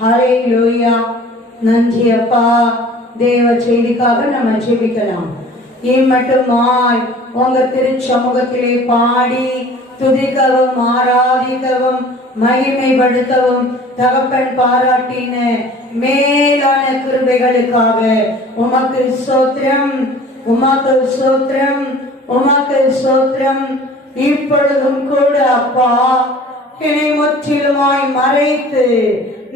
ஹல்லேலூயா. நன்றி அப்பா. தேவ செய்திக்காக நம்ம ஜெபிக்கலாம். இம்மட்டுமாய் உங்க திருச்சமூகத்திலே பாடி துதிக்கவும் ஆராதிக்கவும் மகிமைப்படுத்தவும் தகப்பன் பாராட்டின மேலான கிருபைகளுக்காக உமக்கு ஸ்தோத்திரம், உமக்கு ஸ்தோத்திரம், உமக்கு ஸ்தோத்திரம். இப்பொழுதும் கூட அப்பா என்னை முற்றிலுமாய் மறைத்து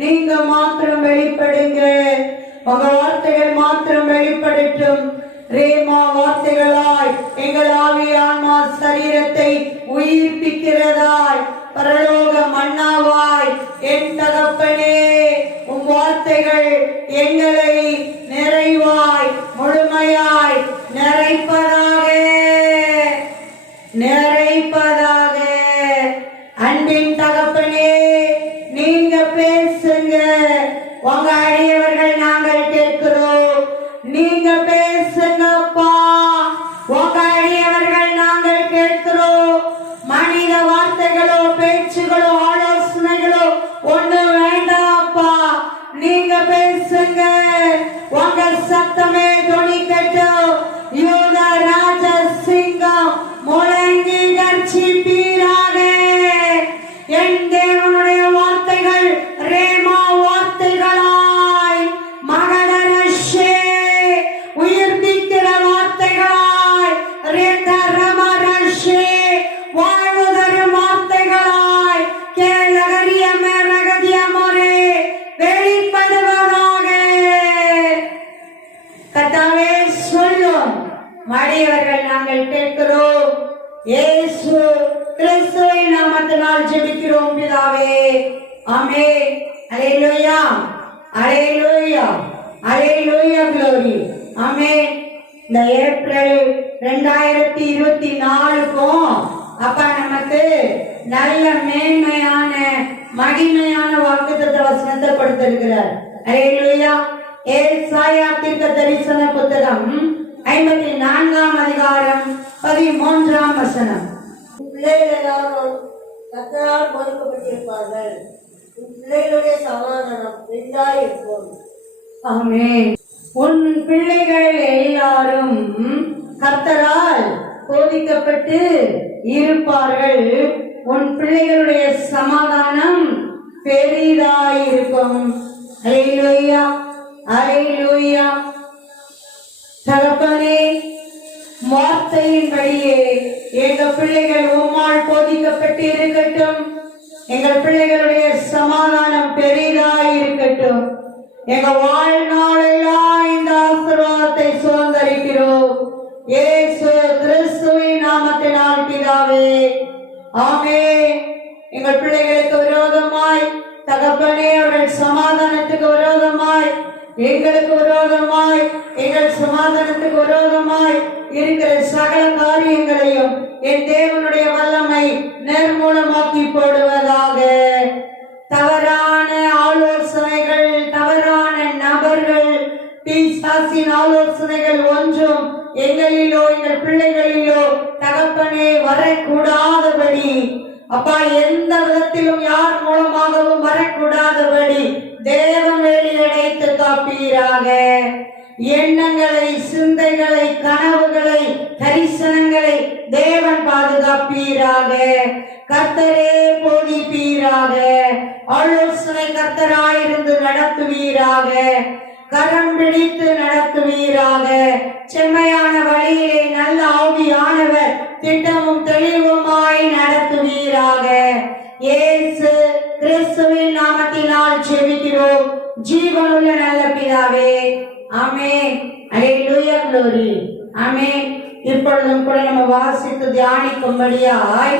நீங்க மாத்திரம் வெளிப்படுங்க. உங்க வார்த்தைகள் மாத்திரம் வெளிப்படட்டும். ரேமா வார்த்தைகளாய் எங்கள் ஆவி ஆன்மா சரீரத்தை உயிர்ப்பிக்கிறதாய் பரலோக மன்னாவாய் என் தகப்பனே உம் வார்த்தைகள் எங்களை நிறைவாய் முழுமையாய் நிறைப்பதாக நிறைப்பதாக. அன்பின் தகப்பனே நீங்க பேசுங்க. உங்க அடியவர்கள் நாங்கள் கேட்கிறோம். நீங்க பேசுங்கப்பா. உங்க அடியவர்கள் நாங்கள் கேட்கிறோம். மனித வார்த்தைகளோ பேச்சுகளோ ஆலோசனைகளோ ஒண்ணு வேண்டாம்ப்பா. நீங்க பேசுங்க. உங்க சத்தமே தொனிக்கட்டும். யூத ராஜ சிங்கம் முழங்கி கர்ஜிப்பீராக. என் தேவனுடைய வார்த்தைகள் ரேமா வார்த்தைகளாய் மகடரஷே உயிர்ப்பிக்கிற வார்த்தைகளாய் ரேதரமரஷே வாழ்வுதரும் வார்த்தைகளாய் கேலகரிய மேரகதியமரே வெளிப்படுவதாக. கர்த்தாவே சொல்லும். மடியவர்கள் நாங்கள் கேட்கிறோம். இயேசு கிறிஸ்துவின் நாமத்தினால் ஜெபிக்கிறோம் பிதாவே. ஆமென். அல்லேலூயா, அல்லேலூயா, அல்லேலூயா, glory. ஆமென். இந்த ஏப்ரல் 2024க்கும் அப்பா நமக்கு நல்ல மேன்மையான மகிமையான வாக்குத்தத்த வசனத்தை கொடுத்திருக்கிறார். அல்லேலூயா. ஏசாயா தீர்க்க தரிசன புத்தகம் 54ஆம் அதிகாரம் 13ஆம் வசனம். பிள்ளைகள் எல்லாரும் கர்த்தரால் போதிக்கப்பட்டிருப்பார்கள். பிள்ளைகளுடைய சமாதானம் பெரிதாய் இருக்கும். ஆமென். உன் பிள்ளைகள் எல்லாரும் கர்த்தரால் போதிக்கப்பட்டு இருப்பார்கள். உன் பிள்ளைகளுடைய சமாதானம் பெரிதாயிருக்கும். அல்லேலூயா, அல்லேலூயா. தகப்பனே வார்த்தையின்படியே எங்க பிள்ளைகள் உம்மால் போதிக்கப்பட்டு இருக்கட்டும். எங்கள் பிள்ளைகளுடைய சமாதானம் பெரிதாய் இருக்கட்டும். எங்க வாழ்நாளெல்லாம் இந்த ஆசீர்வாதத்தை சுதந்திரிக்கிறோம். இயேசு கிறிஸ்துவின் நாமத்தினால் பிதாவே. ஆமென். எங்கள் பிள்ளைகளுக்கு விரோதமாய் தகப்பனே அவர்கள் சமாதானத்துக்கு விரோதமாய் எங்களுக்கு விரோதமாய் எங்கள் சமாதானத்துக்கு விரோதமாய் இருக்கிற சகல காரியங்களையும் என் தேவனுடைய வல்லமை நிர்மூலமாக்கி போடுவதாக. தவறான ஆலோசனைகள், தவறான நபர்கள், பிசாசின் ஆலோசனைகள் ஒன்றும் எங்களிலோ எங்கள் பிள்ளைகளிலோ தகப்பனே வரக்கூடாதபடி அப்பா எந்த விதத்திலும் யார் மூலமாகவும் வரக்கூடாதபடி தேவன் வெளியடைத்து காப்பீராக. எண்ணங்களை, சிந்தைகளை, கனவுகளை, தரிசனங்களை தேவன் பாதுகாப்பீராக. கர்த்தரே போதிப்பீராக. ஆலோசனை கர்த்தராயிருந்து நடத்துவீராக. கரம் பிடித்து நடத்துவீராக. செம்மையான வழியிலே நல்ல ஆவியானவர் திட்டமும் தெளிவுமாய் நடத்துவீராக. இயேசு கிறிஸ்துவின் நாமத்தினால் ஜெபிக்கிறோம் ஜீவனுள்ள நல்ல பிதாவே. ஆமென். அல்லேலூயா, glory. ஆமென். இப்பொழுதும் கூட நம்ம வாசித்து தியானிக்கும்படியாய்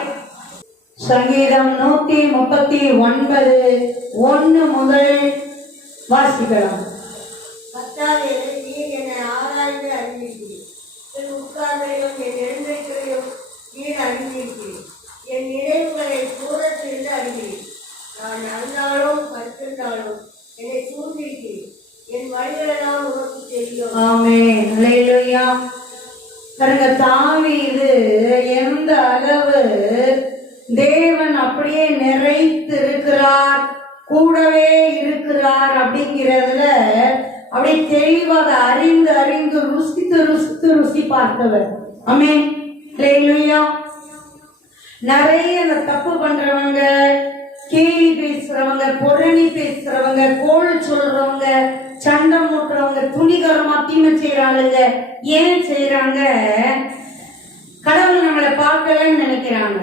சங்கீதம் 139 1 முதல் வாசிக்கலாம். கர்த்தாவே, நீர் என்னை ஆராய்ந்து அறிந்தீர். என் உட்கார்வையும் என் எழுந்திருக்கையும் நீர் அறிந்தீர். என் நினைவுகளை தூரத்திலிருந்து அறிந்தீர். நான் அழுதாலும் படுத்திருந்தாலும் என்னை சூழ்ந்திருக்கிறீர். என் வழிகளெல்லாம் உனக்கு தெரியும். ஆமென். அல்லேலூயா. பாருங்க, தாவீது எந்த அளவு தேவன் அப்படியே நிறைத்து இருக்கிறார், கூடவே இருக்கிற இருக்கிறார் அப்படிங்கிறதுல அப்படியே தெளிவாக அறிந்து அறிந்து ருசித்து ருசித்து ருசி பார்த்தவர். ஆமென். ஹல்லேலூயா. நிறைய அந்த தப்பு பண்றவங்க, கேலி பேசுறவங்க, புரணி பேசுறவங்க, கோல் சொல்றவங்க, சண்டை மூட்டுறவங்க, துணிகரமா தீமை செய்யறாங்க. ஏன் செய்யறாங்க? கடவுள் நம்மளை பார்க்கலன்னு நினைக்கிறாங்க.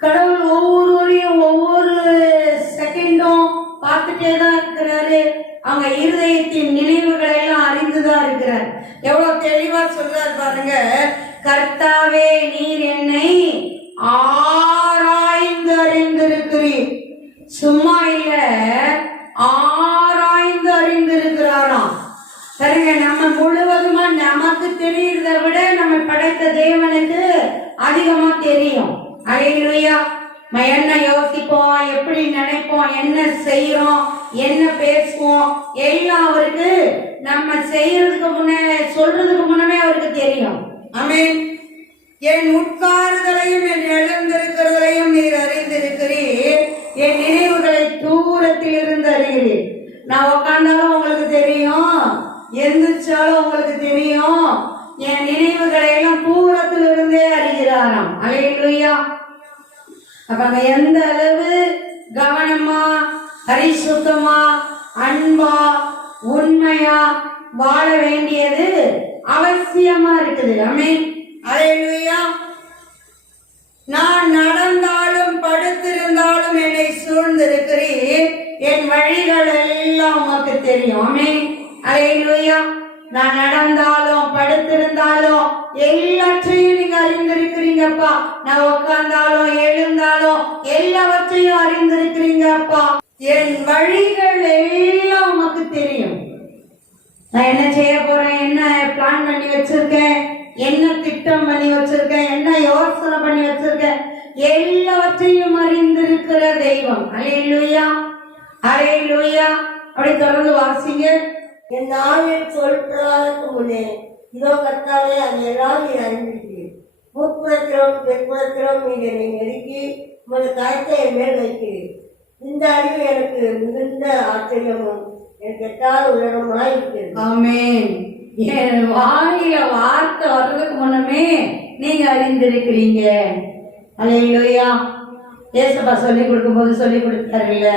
கடவுள் ஒவ்வொருவரையும் ஒவ்வொரு செகண்டும் பார்த்துட்டே தான் இருக்கிறாரு. அவங்க இருதயத்தின் நினைவுகளை எல்லாம் அறிந்துதான் இருக்கிறார். எவ்வளவு தெளிவா சொல்றாரு பாருங்க. கர்த்தாவே, நீர் என்னை ஆராய்ந்து அறிந்திருக்கிறீர். சும்மா இல்ல, ஆராய்ந்து அறிந்திருக்கிறாராம். சரிங்க. நம்ம முழுவதுமா நமக்கு தெரியறதை விட நம்ம படைத்த தேவனுக்கு அதிகமா தெரியும். அல்லேலூயா. என்ன யோசிப்போம், எப்படி நினைப்போம், என்ன செய்யறோம், என்ன பேசுவோம், எல்லாம் அவருக்கு நம்ம செய்யறதுக்கு முன்னே சொல்றதுக்கு முன்னமே அவருக்கு தெரியும். ஆமென். என் உட்காருதலையும் என் எழுந்திருக்கிறதையும் நீர் அறிந்திருக்கிறீர். என் நினைவுகளை தூரத்தில் இருந்து அறிகிறீர். நான் உட்கார்ந்தாலும் உங்களுக்கு தெரியும், எந்திரிச்சாலும் உங்களுக்கு தெரியும். என் நினைவுகளை எல்லாம் தூரத்தில் இருந்தே அறிகிறாராம். அல்லேலூயா. அப்ப எந்த அளவு கவனமா, பரிசுத்தமா, அன்பா, உண்மையா வாழ வேண்டியது அவசியமா இருக்குது. ஆமென். அல்லேலூயா. நான் நடந்தாலும் படுத்திருந்தாலும் என்னை சூழ்ந்திருக்கிறீர். என் வழிகள் எல்லாம் உமக்கு தெரியும். ஆமென். அல்லேலூயா. நான் நடந்தாலும் படுத்திருந்தாலும் எல்லாற்றையும் நீங்க அறிந்திருக்கிறீங்கப்பா. நான் உட்கார்ந்தாலும் எழுந்தாலும் எல்லாவற்றையும் அறிந்திருக்கிறீங்கப்பா. என் வழிகள் எல்லாம் உமக்கு தெரியும். நான் என்ன செய்ய போறேன், என்ன பிளான் பண்ணி வச்சிருக்கேன், என்ன திட்டம் பண்ணி வச்சிருக்கேன், என்ன யோசனை பண்ணி வச்சிருக்கேன், எல்லாவற்றையும் அறிந்திருக்கிற தெய்வம். அல்லேலூயா. அல்லேலூயா. அப்படி தொடர்ந்து வாசிங்க. என் நாவில் சொல்றதற்கு முன்னே இதோ கர்த்தாவே, அது எல்லாம் நீர் அறிந்திருக்கிறீர். முற்புறத்திலும் பிற்புறத்திலும் நீர் என்னை நெருக்கி உமது கரத்தை என் மேல் வைக்கிறீர். இந்த அறிவு எனக்கு மிகுந்த ஆச்சரியமும் எனக்கு எட்டாத உலகமாய் இருக்கிறது. ஆமென். என் வாயில வார்த்தை வர்றதுக்கு முன்னமே நீங்க அறிந்திருக்கிறீங்க. அல்லேலூயா. ஏசப்பா சொல்லி கொடுக்கும் போது சொல்லி கொடுத்தாருல்ல,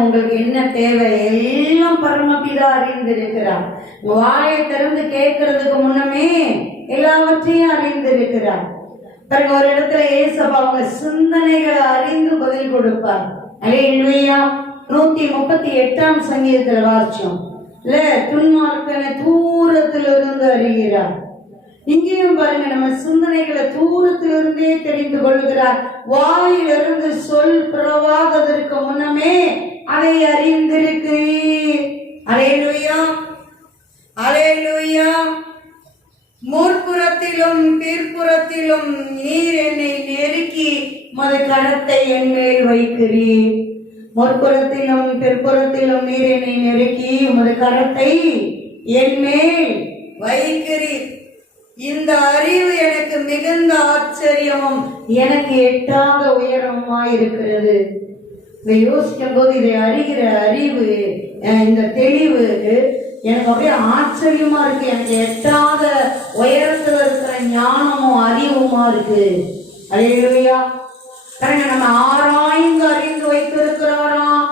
உங்களுக்கு என்ன தேவை எல்லாம் பரமபிதா அறிந்திருக்கிறார். உங்க வாயை திறந்து கேட்கறதுக்கு முன்னமே எல்லாவற்றையும் அறிந்திருக்கிறார். பிறகு ஒரு இடத்துல ஏசப்பா அவங்க சிந்தனைகளை அறிந்து பதில் கொடுப்பார். அல்லேலூயா. 138ஆம் சங்கீதத்துல வாசிச்சோம் இல்ல, துன்மார்க்கனை தூரத்திலிருந்து அறிகிறார். இங்கேயும் பாருங்க, நம்ம சிந்தனைகளை தூரத்திலிருந்தே தெரிந்து கொள்கிறார். வாயிலிருந்து சொல் பிறவாததற்கு முன்னமே அதை அறிந்திருக்கிறீர். அல்லேலூயா. அல்லேலூயா. முற்புறத்திலும் பிற்புறத்திலும் நீர் என்னை நெருக்கி உமது கரத்தை என் மேல் வைக்கிறீர். முற்புறத்திலும் பிற்புறத்திலும் நீர் என்னை நெருக்கி உமது கரத்தை என் மேல் வைக்கிறீர். இந்த அறிவு எனக்கு மிகுந்த ஆச்சரியமும் எனக்கு எட்டாத உயரமாய் இருக்கிறது. இதை யோசிக்கும் போது இதை அறிகிற அறிவு, இந்த தெளிவு எனக்கு அப்படியே ஆச்சரியமா இருக்கு. எனக்கு எட்டாத உயரத்துல இருக்கிற ஞானமும் அறிவுமா இருக்கு. அல்லேலூயா. நம்ம ஆராய்ந்து அறிந்து வைத்திருக்கிறாராம்.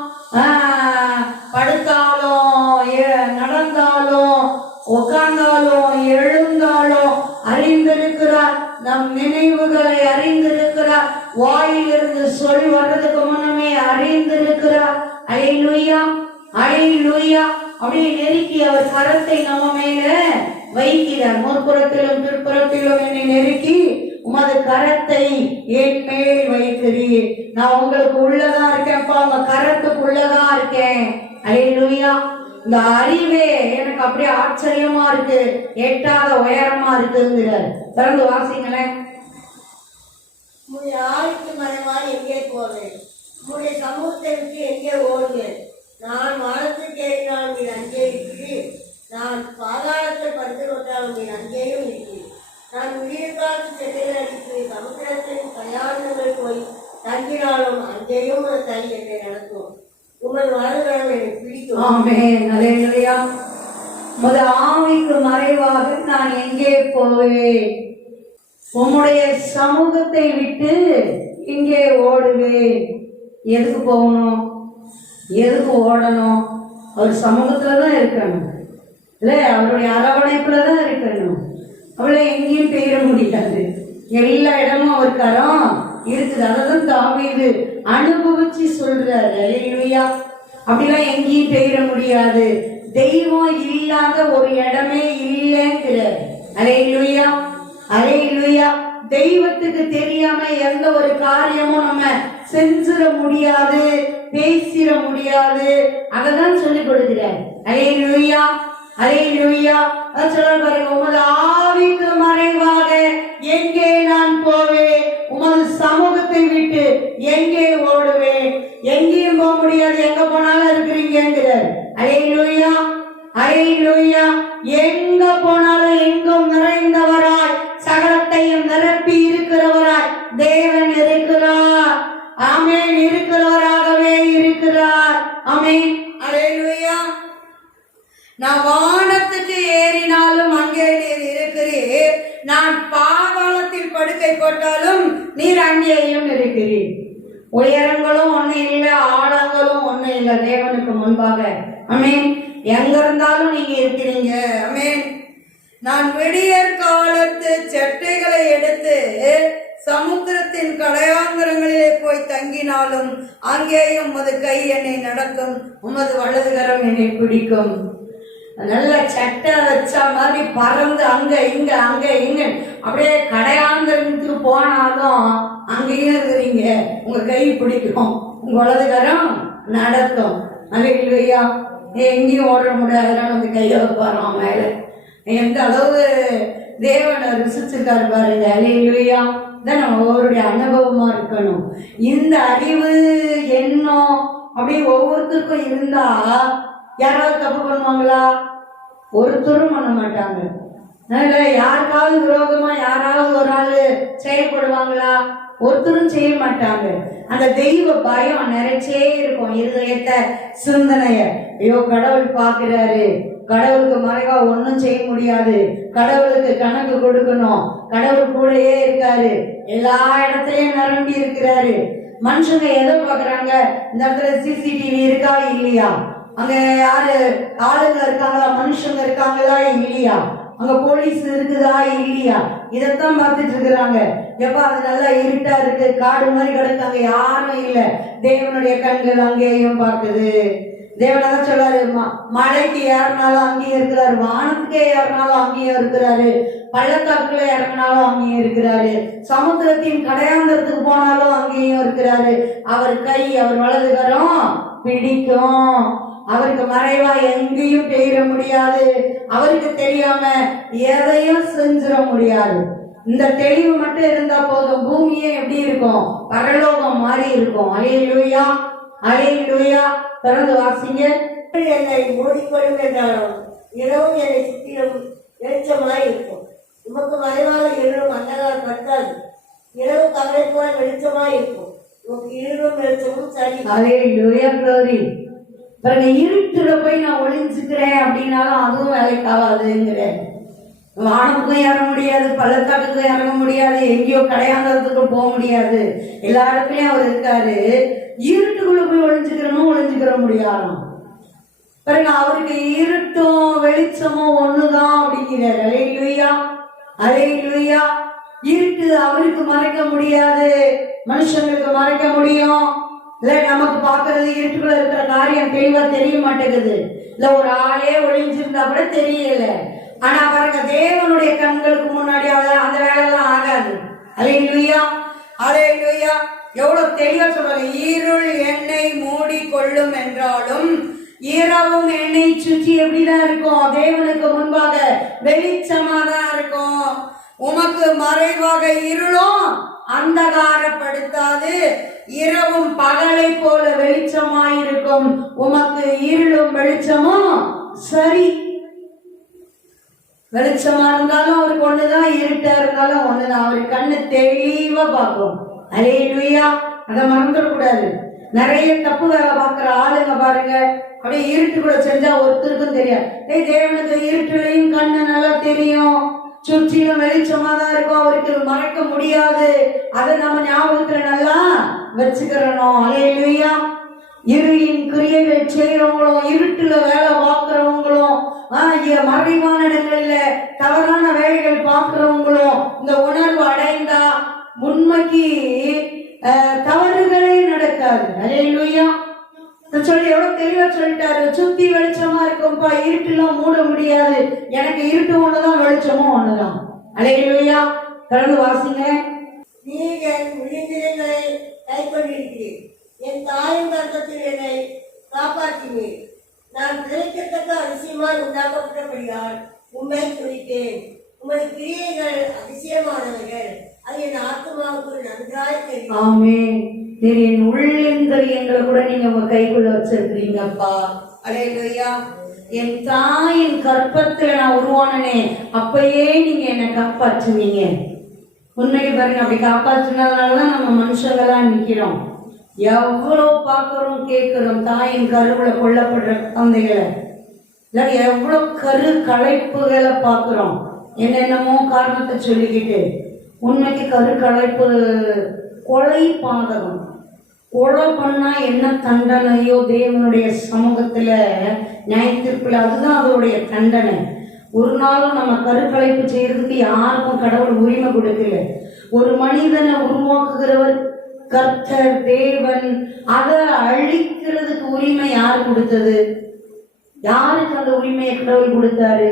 படுத்தாலும் நடந்தாலும் உட்கார்ந்தாலும் எழுந்தாலும் அறிந்திருக்கிறார். நம் நினைவுகளை அறிந்திருக்கிறார். வாயிலிருந்து சொல் வர்றதுக்கு முன்னமே அறிந்திருக்கிறார். அல்லேலூயா. அல்லேலூயா. அப்படியே நெருக்கி அவர் கரத்தை நம்ம மேல வைக்கிறார். முற்புறத்திலும் பிற்புறத்திலும் என்னை நெருக்கி உமது கரத்தை என் மேல் வைக்கிறீர். நான் உங்களுக்கு உள்ளதா இருக்கேன்ப்பா, உங்க கரத்துக்கு உள்ளதா இருக்கேன். அல்லேலூயா. இந்த அறிவே எனக்கு அப்படியே ஆச்சரியமா இருக்கு, எட்டாத உயரமா இருக்குங்கிறார். திறந்து வாசிங்களேன். உங்களுடைய ஆளுக்கு மறைவாய் எங்கே போவேன், உங்களுடைய சமூகத்தை விட்டு எங்கே ஓடுவேன். நான் வானத்துக்கு ஏறினாலும் நீர் அங்கே இருக்கிறீர், நான் பாதாளத்தில் படுத்து கொண்டாலும் நீர் அங்கேயும் இருக்கிறீர். நான் உயிர்காலத்து செல்லையில் அடித்து சமுத்திரத்தின் கல்யாணங்கள் போய் தங்கினாலும் அங்கேயும் ஒரு கை என்னை நடத்தும். உமது வலதுகரம் என்னை பிடிக்கும். ஆமென். அல்லேலூயா. உமது ஆவிக்கு மறைவாக நான் எங்கே போவேன்? உம்முடைய சமூகத்தை விட்டு இங்கே ஓடுவேன். எதுக்கு போகணும்? எதுக்கு ஓடணும்? அவர் சமூகத்துல தான் இருக்கணும், இல்ல அவருடைய அரவணைப்புல தான் இருக்கணும். அவளை எங்கேயும் பெயர முடியாது. எல்லா இடமும் அவர் கரம் இருக்குது. அதான் தாவீது அனுபவிச்சு சொல்றாரு. அல்லேலூயா. அப்படிலாம் எங்கேயும் பெயர முடியாது. தெய்வம் இல்லாத ஒரு இடமே இல்லைங்கிற. அல்லேலூயா. அல்லேலூயா. தெய்வத்துக்கு தெரியாம எந்த ஒரு காரியமும் நம்ம செஞ்சிட முடியாது, பேசிட முடியாது. அததான் சொல்லி கொடுக்கிறார். அல்லேலூயா. அல்லேலூயா. அதான் சொல்ல பாருங்க, உமது ஆவிக்கு மறைவாக எங்கே நான் போவேன்? உமது சமூகத்தை விட்டு எங்கே ஓடுவேன்? எங்கேயும் போக முடியாது, எங்க போனாலும் இருக்கிறீங்கிறார். அல்லேலூயா. அல்லேலூயா. எங்க போனாலும் எங்கும் நிறைந்தவராய், சகலத்தையும் நிரப்பி இருக்கிறவராய் தேவன் இருக்கிறார். ஆமென். இருக்கிறவராகவே இருக்கிறார். ஆமென். அல்லேலூயா. நான் வானத்துக்கு ஏறினாலும் அங்கே நீர் இருக்கிறீர். நான் பாதாளத்தில் படுக்கை போட்டாலும் நீர் அங்கேயும் இருக்கிறீர். உயரங்களும் ஒண்ணு இல்லை, ஆழங்களும் ஒண்ணு இல்லை தேவனுக்கு முன்பாக. ஆமென். எங்க இருந்தாலும் நீங்க இருக்கிறீங்க. ஆமென். நான் விடியற் காலத்து சட்டைகளை எடுத்து சமுத்திரத்தின் கடையாந்தரங்களிலே போய் தங்கினாலும் அங்கேயும் உமது கை என்னை நடக்கும், உமது வலதுகரம் என்னை பிடிக்கும். நல்ல சட்டை வச்ச மாதிரி பறந்து அங்க இங்க அங்க இங்க அப்படியே கடையாந்தரத்துக்கு போனாலும் அங்கேயும் இருக்கிறீங்க. உங்க கை பிடிக்கும், உங்க வலதுகரம் நடக்கும். அல்லேலூயா. எங்கேயும் ஓட முடியாதுனால உங்க கையை வைப்பாராம் மேல. எந்த அளவு தேவனை ருசிச்சிருக்காரு பாருங்க. அல்லேலூயா. தான் நம்ம ஒவ்வொருடைய அனுபவமா இருக்கணும். இந்த அறிவு எண்ணம் அப்படி ஒவ்வொருத்தருக்கும் இருந்தா யாராவது தப்பு பண்ணுவாங்களா? ஒருத்தரும் பண்ண மாட்டாங்க. யாருக்காவது விரோதமா யாராவது ஒரு ஆள் செயல்படுவாங்களா? ஒருத்தரும் செய்ய மாட்டாங்க. அந்த தெய்வ பயம் நிறைச்சே இருக்கும் இருதயத்தை, சிந்தனைய. ஐயோ கடவுள் பாக்குறாரு, கடவுளுக்கு மறைவா ஒன்னும் செய்ய முடியாது, கடவுளுக்கு கணக்கு கொடுக்கணும், கடவுள் கூடயே இருக்காரு, எல்லா இடத்துலயும் நிரம்பி இருக்கிறாரு. மனுஷங்க எதோ பாக்குறாங்க, இந்த இடத்துல சிசிடிவி இருக்கா இல்லையா, அங்க யாரு ஆளுங்க இருக்காங்களா, மனுஷங்க இருக்காங்களா இல்லையா, அங்க போலீஸ் இருக்குதா இல்லையா, இதத்தான் பார்த்துட்டு இருக்கிறாங்க. எப்ப அது நல்லா இருட்டா இருக்கு, காடு மாதிரி கிடக்கு, அங்க யாரும் இல்ல. தேவனுடைய கண்கள் அங்கேயும் பார்க்குது. தேவனாக சொல்லாரு, மலைக்கு ஏறினாலும் அங்கேயும் இருக்கிறாரு, வானத்துக்கே ஏறினாலும் அங்கேயும் இருக்கிறாரு, பள்ளத்தாக்குல இறங்கினாலும் அங்கேயும் இருக்கிறாரு, சமுத்திரத்தின் கடையாந்தரத்துக்கு போனாலும் அங்கேயும் இருக்கிறாரு. அவர் கை, அவர் வலதுகரம் பிடிக்கும். அவருக்கு மறைவா எங்கேயும் பெயர முடியாது. அவருக்கு தெரியாம எதையும் செஞ்சிட முடியாது. இந்த தெளிவு மட்டும் இருந்தா போதும். பூமியே எப்படி இருக்கும்? பரலோகம் மாதிரி இருக்கும். அல்லேலூயா. அல்லேலூயா. தொடர்ந்து வாசிங்க. என்னை மூடிக்கொள்ளும் என்றாலும் இரவும் என்னை சுற்றிலும் வெளிச்சமாய் இருக்கும். உமக்கு மறைவாக இருளும் அந்தகாரம் பட்டாது. இரவு கவலை போல வெளிச்சமாய் இருக்கும். உமக்கு இருளும் வெளிச்சமும் சரி. அல்லேலூயா. க்ளோரி. பாருங்க, இருட்டுல போய் நான் ஒளிஞ்சுக்கிறேன் அப்படின்னாலும் அதுவும் வேலைக்காவாதுங்கிற. வானத்துக்கும் ஏற முடியாது, பள்ளத்தாக்குக்கும் இறங்க முடியாது, எங்கேயோ கடையாந்தரத்துக்கு போக முடியாது. எல்லா இடத்துலயும் அவர் இருக்காரு. இருட்டுக்குள்ள போய் ஒளிஞ்சுக்கிற முடியாது. பாருங்க, அவருக்கு இருட்டும் வெளிச்சமும் ஒண்ணுதான் அப்படிங்கிறார். அல்லேலூயா. அல்லேலூயா. இருட்டு அவருக்கு மறைக்க முடியாது, மனுஷங்களுக்கு மறைக்க முடியும். இல்ல நமக்கு பாக்குறது இருட்டுக்குள்ள இருக்கிற காரியம் தெளிவா தெரிய மாட்டேங்குது. இல்ல ஒரு ஆளே ஒளிஞ்சிருந்தா கூட தெரியல. ஆனா பாருங்க, தேவனுடைய கண்களுக்கு முன்னாடி அந்த வேலை எல்லாம் ஆகாது. அல்லேலூயா. அல்லேலூயா. எவ்வளவு தெளிவா சொல்றாங்க. இருள் என்னை மூடி கொள்ளும் என்றாலும் இரவும் என்னை சுற்றி எப்படிதான் இருக்கும்? தேவனுக்கு முன்பாக வெளிச்சமா தான் இருக்கும். உமக்கு மறைவாக இருளும் அந்தகாரப்படுத்தாது, இரவும் பகலை போல வெளிச்சமாயிருக்கும். உமக்கு இருளும் வெளிச்சமும் சரி. வெளிச்சமா இருந்தாலும் அவருக்கு ஒண்ணுதான், இருட்டா இருந்தாலும் ஒண்ணுதான். அவருக்கு கண்ணு தெளிவா பார்க்கும். அல்லேலூயா. அதை மறந்துடக்கூடாது. நிறைய தப்பு வேலை பார்க்கிற ஆளுங்க பாருங்க, அப்படியே இருட்டுக்குள்ள செஞ்சா ஒருத்தருக்கும் தெரியாது. தேவனுக்கு இருட்டுலையும் கண்ணு நல்லா தெரியும், சுற்றிலும் வெளிச்சமா தான் இருக்கும், அவருக்கு மறைக்க முடியாது. அதை நம்ம ஞாபகத்துல நல்லா வச்சுக்கிறணும். அல்லேலூயா. இருளின் கிரியைகள் செய்யறவங்களும், இருட்டுல வேலை பார்க்கிறவங்களும், மறைவான இடங்கள்ல தவறான வேலைகள் பார்க்கிறவங்களும் இந்த உணர்வு அடைந்தா உண்மைக்கு தவறுகளே நடக்காது. அல்லேலூயா. சொல்லி எவ்வளவு தெளிவா சொல்லிட்டாரு, சுத்தி வெளிச்சமா இருக்கும்பா, இருட்டுலாம் மூட முடியாது, எனக்கு இருட்டு ஒண்ணுதான் வெளிச்சமும் ஒண்ணுதான். அல்லேலூயா. தொடர்ந்து வாசிங்க. நீங்கள் விழிந்திரங்களை கைக்கொண்டிருக்கிறீர், என் தாயின் கர்ப்பத்தில் என்னை காப்பாற்றினீர். நான் கிடைக்கத்தக்க அதிசயமாய் உண்டாக்கப்பட்டபடியால் உண்மை குறித்தேன். உமது கிரியைகள் அதிசயமானவர்கள், அது என் ஆத்மாவுக்கு நன்றாய் தெரியும். ஆமென். என் உள்ளிந்திரியங்களை கூட நீங்க உங்க கைக்குள்ள வச்சிருக்கீங்கப்பா. அல்லேலூயா. என் தாயின் கற்பத்துல நான் உருவானனே, அப்பயே நீங்க என்னை காப்பாற்றுவீங்க. உண்மைக்கு பாருங்க, அப்படி காப்பாற்றினதுனாலதான் நம்ம மனுஷங்களாம் நிக்கிறோம். எவ்வளவு பார்க்கிறோம் கேட்கிறோம், தாயின் கருவுல கொல்லப்படுற குழந்தைகளை, இல்ல எவ்வளவு கரு களைப்புகளை பார்க்கிறோம், என்னென்னமோ காரணத்தை சொல்லிக்கிட்டு. உண்மைக்கு கரு களைப்பு கொலை பாதகம். கொலை பண்ணா என்ன தண்டனையோ தேவனுடைய சமூகத்துல நியாயத்தீர்ப்புல அதுதான் அதோடைய தண்டனை. ஒரு நாளும் நம்ம கருக்கலைப்பு செய்யறதுக்கு யாருக்கும் கடவுள் உரிமை கொடுக்கல. ஒரு மனிதனை உருவாக்குகிறவர் கர்த்தர் தேவன். அதை அழிக்கிறதுக்கு உரிமை யார் கொடுத்தது? யாருக்கு அந்த உரிமையை கடவுள் கொடுத்தாரு?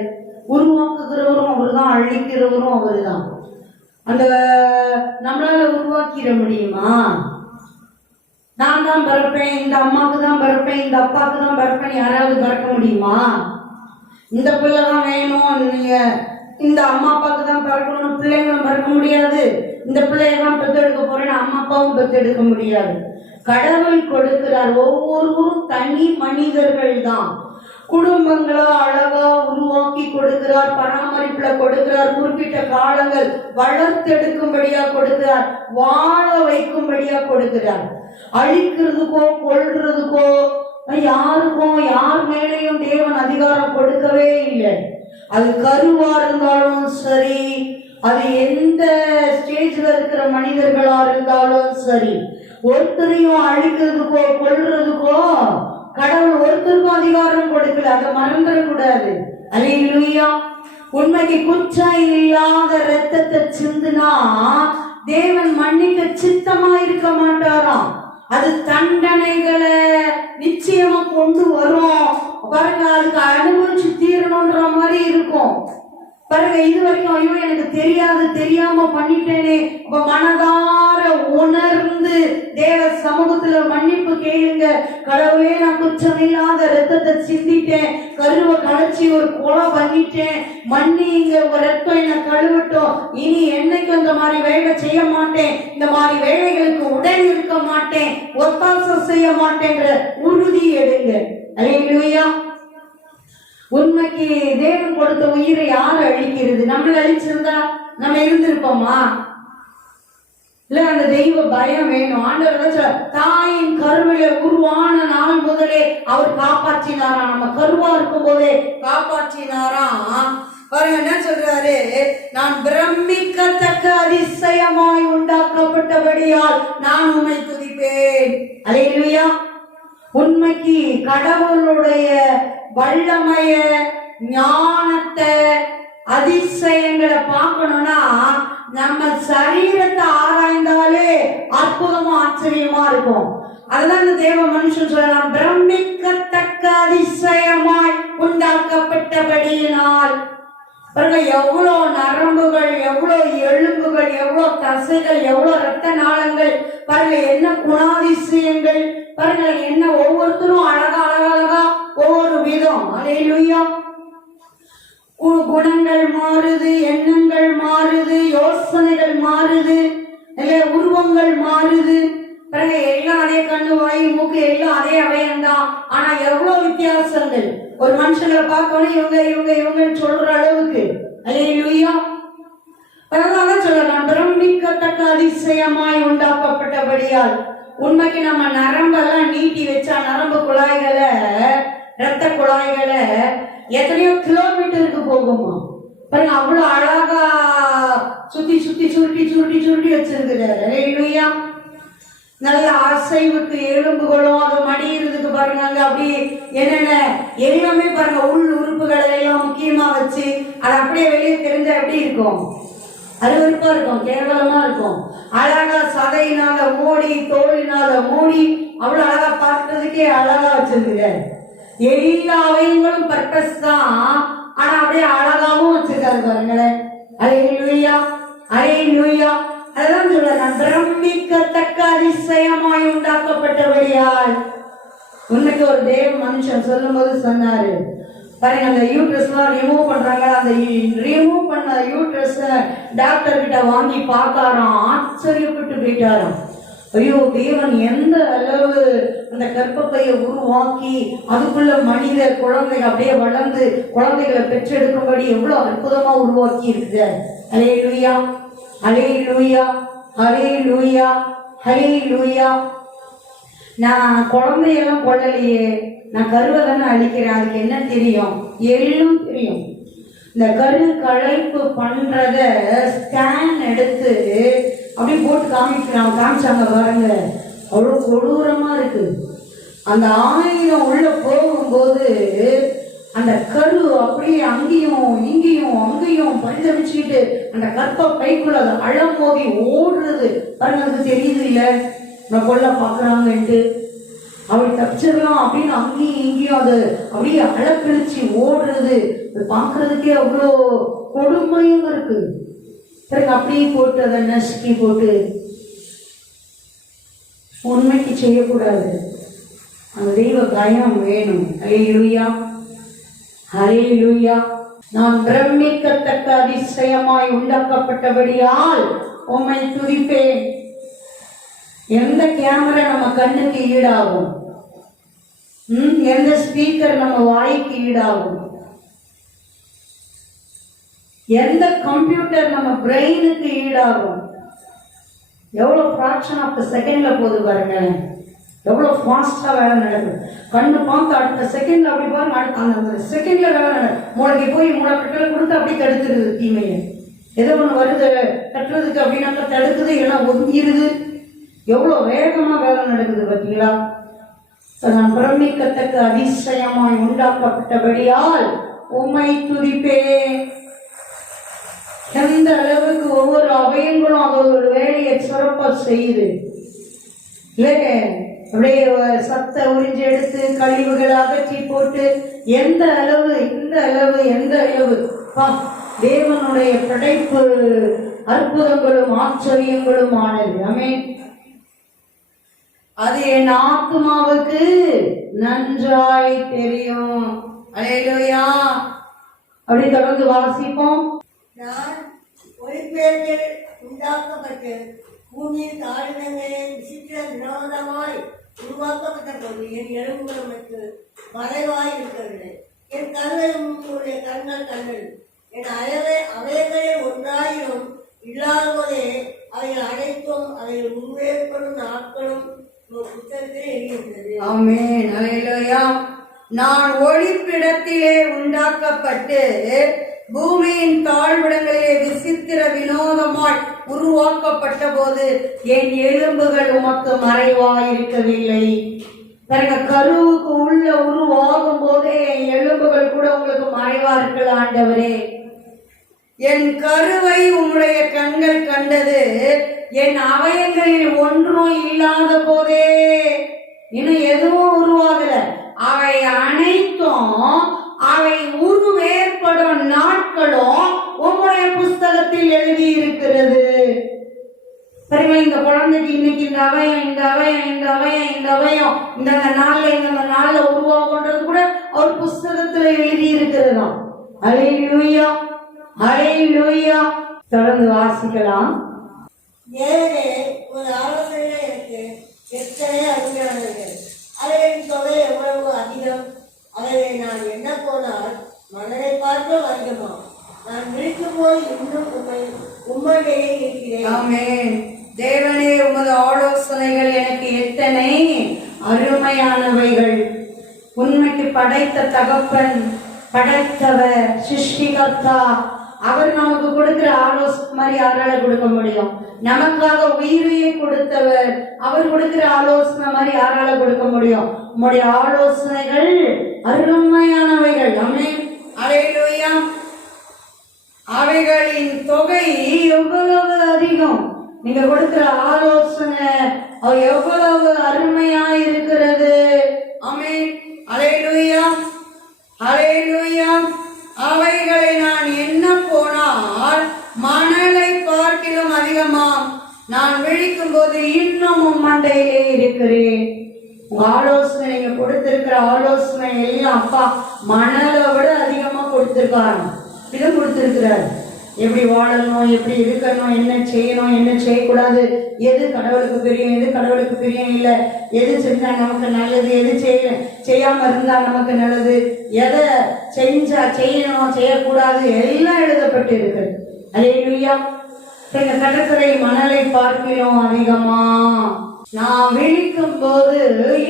உருவாக்குகிறவரும் அவர் தான், அழிக்கிறவரும் அவர் தான். அந்த நம்மளால உருவாக்கிட முடியுமா? நான் தான் பிறப்பேன், இந்த அம்மாவுக்கு தான் பிறப்பேன், இந்த அப்பாவுக்கு தான் பிறப்பேன், யாராவது பிறக்க முடியுமா? இந்த பிள்ளை தான் வேணும், இந்த அம்மா அப்பாவுக்கு தான் பிறக்கணும்னு பிள்ளைங்களும் பிறக்க முடியாது. இந்த பிள்ளையெல்லாம் பெற்றெடுக்க போறேன்னு அம்மா அப்பாவும் பெற்றெடுக்க முடியாது. கடவுள் கொடுக்கிறார். ஒவ்வொருவரும் தனி மனிதர்கள் தான். குடும்பங்களா அழகா உருவாக்கி கொடுக்கிறார், பராமரிப்புல கொடுக்கிறார், குறிப்பிட்ட காலங்கள் வளர்த்தெடுக்கும்படியா கொடுக்கிறார், வாழ வைக்கும்படியா கொடுக்கிறார். அழிக்கிறதுக்கோ கொல்றதுக்கோ யாருக்கும் யார் மேலேயும் தேவன் அதிகாரம் கொடுக்கவே இல்லை. அது கருவா இருந்தாலும் சரி, அது எந்த ஸ்டேஜ்ல இருக்கிற மனிதர்களா இருந்தாலும் சரி, ஒருத்தரையும் அழிக்கிறதுக்கோ கொல்றதுக்கோ கடவுள் ஒருத்தருக்கும் அதிகாரம் கொடுக்கல. அதை மறந்துடக்கூடாது. அல்லேலூயா. உண்மைக்கு குற்றம் இல்லாத ரத்தத்தை சிந்துனா தேவன் மன்னிக்க சித்தமா இருக்க மாட்டாராம். அது தண்டனைகளை நிச்சயமா கொண்டு வரும். பாருங்க, அதுக்கு அனுபவிச்சு தீரணும்ன்ற மாதிரி இருக்கும். பாருங்க, இது வரைக்கும் ஐயோ எனக்கு தெரியாது, தெரியாம பண்ணிட்டேனே, இப்ப மனதார உணர்ந்து தேவ சமூகத்துல மன்னிப்பு கேளுங்க. கடவுளே, நான் குற்றம் இல்லாத ரத்தத்தை சிந்திட்டேன், கருவை களைச்சி ஒரு கொலை பண்ணிட்டேன், மன்னிங்க, ஒரு ரத்தம் என்ன கழுவட்டும், இனி என்னைக்கு இந்த மாதிரி வேலை செய்ய மாட்டேன், இந்த மாதிரி வேலைகளுக்கு உடன் இருக்க மாட்டேன், ஒத்தாசம் செய்ய மாட்டேன்ற உறுதி எடுங்க. அல்லேலூயா. உண்மைக்கு தேவன் கொடுத்த உயிரை யாரு அழிக்கிறது? நம்மள அழிச்சிருந்தா நம்ம இருந்திருப்போமா? இல்ல, அந்த தெய்வ பயம் வேணும். ஆண்டவர் தாயின் கருவில உருவான நாள் முதலே அவர் காப்பாற்றினாராம். நம்ம கருவா இருக்கும் போதே காப்பாற்றினாராம். பாருங்க என்ன சொல்றாரு, நான் பிரமிக்கத்தக்க அதிசயமாய் உண்டாக்கப்பட்டபடியால் நான் உம்மை துதிப்பேன். அல்லேலூயா. உண்மைக்கு கடவுளுடைய வல்லமைய ஞானத்தை அதிசயங்களை பார்க்கணும்னா நம்ம சரீரத்தை ஆராய்ந்தாலே அற்புதமா ஆச்சரியமா இருக்கும். அதுதான் இந்த தேவ மனுஷன் சொல்லலாம், பிரமிக்கத்தக்க அதிசயமாய் உண்டாக்கப்பட்டபடியினால். பாருங்க, எவ்வளவு நரம்புகள், எவ்வளவு எலும்புகள், எவ்வளவு தசைகள், எவ்வளவு ரத்த நாளங்கள், பாருங்க என்ன குணாதிசயங்கள், பாருங்க என்ன ஒவ்வொருத்தரும் அழகா அழகா ஒவ்வொரு விதம். அல்லேலூயா. குணங்கள் மாறுது, எண்ணங்கள் மாறுது, யோசனைகள் மாறுது, உருவங்கள் மாறுது. பாருங்க, எல்லாம் அதே கண்ணு வாய் மூக்கு எல்லாம் அதே அவயம்தான், ஆனா எவ்வளவு வித்தியாசங்கள். ஒரு மனுஷங்களை பார்க்கணும் இவங்க இவங்க இவங்கன்னு சொல்ற அளவுக்கு. அல்லேலூயா. அதனால சொல்லலாம், பிரமிக்கத்தக்க அதிசயமாய் உண்டாக்கப்பட்டபடியால் உண்மைக்கு நம்ம நரம்பெல்லாம் நீட்டி வச்சா நரம்பு குழாய்களை, ரத்த குழாய்களை எத்தனையோ கிலோமீட்டருக்கு போகுமா பாருங்க. அவ்வளவு அழகா சுத்தி சுத்தி சுருட்டி சுருட்டி சுருட்டி வச்சிருக்கிறாரு. இல்லையா? நல்ல அசைவுக்கு எலும்புகளும் அது மடியிறதுக்கு பாருங்க, அங்க அப்படி என்னென்ன எல்லாமே பாருங்க, உள் உறுப்புகளை எல்லாம் முக்கியமா வச்சு அது அப்படியே வெளியே தெரிஞ்சா எப்படி இருக்கும்? அருவருப்பா இருக்கும், கேவலமா இருக்கும். அழகா சதையினால மூடி, தோளினால மூடி, அவ்வளவு அழகா பார்க்கறதுக்கே அழகா வச்சிருக்கிறார். எல்லா அவயங்களும் பர்பஸ் தான், ஆனா அப்படியே அழகாவும் வச்சிருக்காரு பாருங்களேன். அல்லேலூயா, அல்லேலூயா. அதான் சொல்ல, நான் பிரமிக்கத்தக்க அதிசயமாய் உண்டாக்கப்பட்டபடியால். உண்மைக்கு ஒரு தேவ மனுஷன் சொல்லும் போது சொன்னாரு பாருங்க, அந்த யூட்ரஸ் எல்லாம் ரிமூவ் பண்றாங்க, அந்த ரிமூவ் பண்ண யூட்ரஸ் டாக்டர் கிட்ட வாங்கி பார்த்தாராம், ஆச்சரியப்பட்டு போயிட்டாராம். ஐயோ, தேவன் எந்த அளவு அந்த கர்ப்பப்பையை உருவாக்கி அதுக்குள்ள மனித குழந்தை அப்படியே வளர்ந்து குழந்தைகளை பெற்றெடுக்கும்படி எவ்வளவு அற்புதமா உருவாக்கி இருக்குது. அல்லேலூயா, அல்லேலூயா, அல்லேலூயா, அல்லேலூயா. நான் குழந்தையெல்லாம் கொள்ளலையே, நான் கருவை தானே அழிக்கிறேன், அதுக்கு என்ன தெரியும்? எல்லாம் தெரியும். இந்த கரு களைப்பு பண்றத ஸ்கேன் எடுத்து அப்படியே போட்டு காமிச்சாங்க பாருங்க, அவ்வளவு கொடூரமா இருக்கு. அந்த 1000 உள்ள போகும்போது அந்த கரு அப்படியே அங்கேயும் இங்கேயும் அங்கேயும் பரிதவிச்சுக்கிட்டு அந்த கற்ப பைக்குள்ள அதை அழமோதி ஓடுறது பாருங்க. அதுக்கு தெரியுது இல்ல நம்ம கொள்ள பாக்குறாங்கன்ட்டு, அப்படி தப்பிச்சிடலாம் அப்படின்னு அங்கேயும் இங்கேயும் அது அப்படியே அழப்பிழிச்சு ஓடுறது பாக்குறதுக்கே அவ்வளோ கொடுமையும் இருக்கு. பிறகு அப்படியே போட்டு அதை நசுக்கி போட்டு உண்மைக்கு செய்யக்கூடாது. அந்த தெய்வ பயம் வேணும். அல்லேலூயா, அல்லேலூயா. நான் பிரமிக்கத்தக்க அதிசயமாய் உண்டாக்கப்பட்டபடியால் உம்மை துதிப்பேன். எந்த கேமரா நம்ம கண்ணுக்கு ஈடாகும்? எந்த ஸ்பீக்கர் நம்ம வாய்க்கு ஈடாகும்? எந்த கம்ப்யூட்டர் நம்ம பிரெயினுக்கு ஈடாகும்? எவ்வளவு ஃபிராக்ஷன் ஆஃப் செகண்ட்ல போகுது பாருங்க, எவ்வளவு ஃபாஸ்டா வேலை நடக்குது. கண்ணு பார்த்து அடுத்த செகண்ட்ல அப்படி பாருங்க, அந்த செகண்ட்ல வேலை நடக்குது. மூளைக்கு போய் மூளை கட்டளை கொடுத்து அப்படி தடுத்துருது தீமையை. ஏதோ ஒண்ணு வருது கட்டுறதுக்கு அப்படின்னாக்க தடுக்குது, இல்லைன்னா ஒதுங்கிருது. எவ்வளவு வேகமா வேலை நடக்குது பார்த்தீங்களா? நான் பிரமிக்கத்தக்க அதிசயமாய் உண்டாக்கப்பட்டபடியால் உம்மை துதிப்பேன். எந்த அளவுக்கு ஒவ்வொரு அவயங்களும் அது ஒரு வேலையை சிறப்பா செய்யுது இல்லைங்க. அப்படியே சத்த உறிஞ்சி எடுத்து கழிவுகளை அகற்றி போட்டு எந்த அளவு இந்த அளவு எந்த அளவு தேவனுடைய படைப்பு அற்புதங்களும் ஆச்சரியங்களும் ஆனது. ஆமென். அது என் ஆத்மாவுக்கு நன்றாய் தெரியும். அல்லேலூயா. அப்படி தொடர்ந்து வாசிப்போம். நான் ஒளிப்பேரில் உண்டாக்கப்பட்டு பூமியின் தாழ்நிலையை விசித்திர வினோதமாய் உருவாக்கப்பட்ட போது என் எலும்புகள் மற்றும் மறைவாய் இருக்கிறது. என் கண்கள் உங்களுடைய கண்கள் கண்கள். என் அவைகளில் 1000 இல்லாத போதே அவைகள் அனைத்தும் அவைகள் முன்வேற்படும் நாட்களும் புத்தகத்தில் எழுதியிருந்தது. ஆமென். அல்லேலூயா. நான் ஒளிப்பிடத்திலே உண்டாக்கப்பட்டு பூமியின் தாழ்விடங்களிலே விசித்திர வினோதமாய் உருவாக்கப்பட்ட போது என் எலும்புகள் உமக்கு மறைவாயிருக்கவில்லை. பாருங்க, கருவுக்கு உள்ள உருவாகும் போதே என் எலும்புகள் கூட உங்களுக்கு மறைவா இருக்கல ஆண்டவரே. என் கருவை உம்முடைய கண்கள் கண்டது, என் அவயங்களில் ஒன்றும் இல்லாத போதே, இன்னும் எதுவும் உருவாகல, அவை அனைத்தும் அவை உருவேற்படும் நாட்களும் உங்களுடைய புஸ்தகத்தில் எழுதி இருக்கிறது. இந்த குழந்தைக்கு இன்னைக்கு இந்த அவயம் இந்த அவயம் இந்த அவயம் இந்த அவயம் இந்த நாள்ல உருவாகுன்றது கூட அவர் புஸ்தகத்துல எழுதி இருக்கிறதாம். அல்லேலூயா, அல்லேலூயா. தொடர்ந்து வாசிக்கலாம். ஏழே ஒரு ஆலோசனை எனக்கு எத்தனை அருமையானது, அவைகளின் தொகை எவ்வளவு அதிகம், அவைகளை நான் என்ன போனால் மனதை பார்க்க அதிகமா. நான் விழித்து போய் இன்னும் உண்மையிலேயே இருக்கிறேன். ஆமென். தேவனே, உமது ஆலோசனைகள் எனக்கு எத்தனை அருமையானவைகள். உண்மைக்கு படைத்த தகப்பன், படைத்தவர், சிருஷ்டிகர்த்தா, அவர் நமக்கு கொடுக்கிற ஆலோசனை மாதிரி யாரால கொடுக்க முடியும்? நமக்காக உயிரையே கொடுத்தவர், அவர் கொடுக்கிற ஆலோசனை மாதிரி யாரால கொடுக்க முடியும்? உம்முடைய ஆலோசனைகள் அருமையானவைகள். ஆமென். அல்லேலூயா. அவைகளின் தொகை எவ்வளவு அதிகம்! நீங்க கொடுக்கிற ஆலோசனை எவ்வளவு அருமையா இருக்கிறது. ஆமென். அல்லேலூயா. அல்லேலூயா. அவைகளை நான் எண்ண போனால் மணலை பார்க்கிலும் அதிகமாம். நான் விழிக்கும் போது இன்னமும் மண்டையிலே இருக்கிறேன். உங்க ஆலோசனை, நீங்க கொடுத்திருக்கிற ஆலோசனை எல்லாம் அப்பா மணலை விட அதிகமா கொடுத்திருக்காரு. இதை கொடுத்திருக்கிறார். எப்படி வாழணும், எப்படி இருக்கணும், என்ன செய்யணும், என்ன செய்யக்கூடாது, எது கடவுளுக்கு பிரியம், எது கடவுளுக்கு பிரியம் இல்லை, எது செஞ்சா நமக்கு நல்லது, எது செய்யாம இருந்தா நமக்கு நல்லது, எதை செஞ்சா செய்யணும், செய்யக்கூடாது, எல்லாம் எழுதப்பட்டு இருக்கு. அல்லேலூயா. எங்க கடற்கரை மணலை பார்க்கிறோம் அதிகமா. நான் விழிக்கும் போது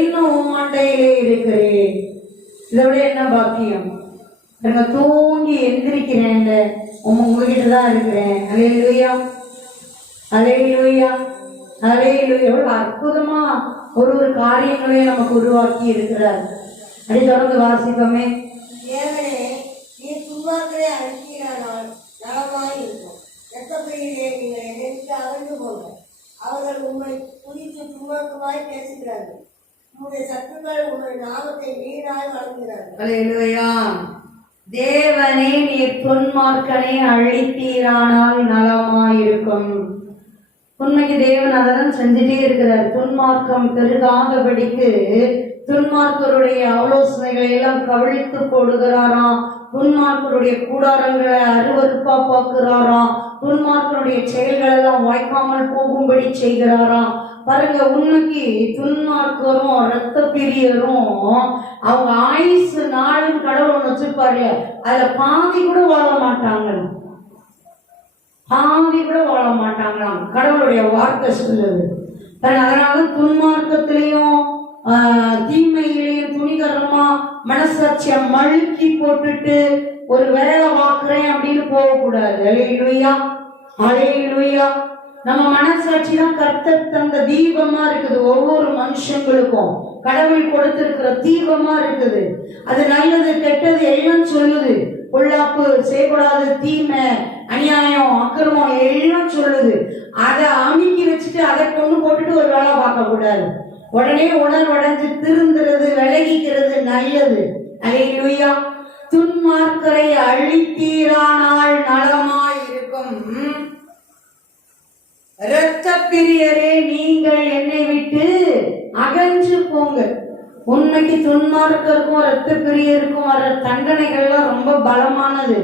இன்னும் மண்டையிலே இருக்கிறேன். இதை விட என்ன பாக்கியம்! தூங்கி எந்திரிக்கிறேன், உங்ககிட்ட தான் இருக்கிறேன். அல்லேலூயா. அல்லேலூயா. அல்லேலூயா. எவ்வளவு அற்புதமா ஒரு காரியங்களையும் நமக்கு உருவாக்கி இருக்கிறார். அதை தொடர்ந்து வாசிப்போமே. தேவனே, நீ துன்மார்க்கரை அழிக்கிறானால் நலமாய் இருக்கும். இரத்தப்பையிலே நீங்கள் என்னைக்கு அகழ்ந்து போங்க. அவர்கள் உண்மை குறித்து துன்மார்க்கமாய் பேசுகிறார்கள். உங்களுடைய சத்துக்கள் உங்களுடைய நாமத்தை வீணாய் வழங்குகிறார்கள். அல்லேலூயா. தேவனே, நீர் துன்மார்க்கனை அழித்தீரானால் நலமாயிருக்கும். உண்மைக்கு தேவன் அதான் செஞ்சுட்டே இருக்கிறார். துன்மார்க்கம் பெருகாதபடிக்கு துன்மார்க்கருடைய ஆலோசனைகளை எல்லாம் கவிழ்த்து போடுகிறாராம். துன்மார்க்கருடைய கூடாரங்களை அருவருப்பா பார்க்கிறாராம். துன்மார்க்கருடைய செயல்கள் எல்லாம் வாய்க்காமல் போகும்படி செய்கிறாராம். பாருங்க, உண்மைக்கு துன்மார்க்கரும் இரத்த பிரியரும் அவங்க ஆயுசு நாளும் கடவுள் ஒன்று வச்சிருப்பாரு. அதுல பாதி கூட வாழ மாட்டாங்க, பாதி கூட வாழ மாட்டாங்களாம். கடவுளுடைய வார்த்தை சொல்லுது. அதனால துன்மார்க்கத்திலையும் தீமையிலையும் துணிகரமா மனசாட்சியை மழுக்கி போட்டுட்டு ஒரு வேலை பார்க்கிறேன் அப்படின்னு போகக்கூடாது. அல்லேலூயா. அல்லேலூயா. நம்ம மனசாட்சி தான் கர்த்தர் தந்த தீபமா இருக்குது. ஒவ்வொரு மனுஷங்களுக்கும் கடவுள் கொடுத்திருக்கிற தீபமா இருக்குது. அது நல்லது கெட்டது எல்லாம் சொல்லுது. பொல்லாப்பு செய்யக்கூடாது, தீமை, அநியாயம், அக்கிரமம் எல்லாம் சொல்லுது. அதை அமுக்கி வச்சுட்டு அதை கொண்டு போட்டுட்டு ஒரு வேலை பார்க்க கூடாது. உடனே உணர்வடைஞ்சு திருந்துறது, விலகிக்கிறது நல்லது. அல்லேலூயா. துன்மார்க்கரை அழித்தீரானால் நலமாய் இருக்கும். இரத்த பிரியரே, நீங்கள் என்னை விட்டு அகன்று போங்க. உண்மைக்கு துன்மார்க்கருக்கும் இரத்த பிரியருக்கும் வர தண்டனைகள்லாம் ரொம்ப பலமானது.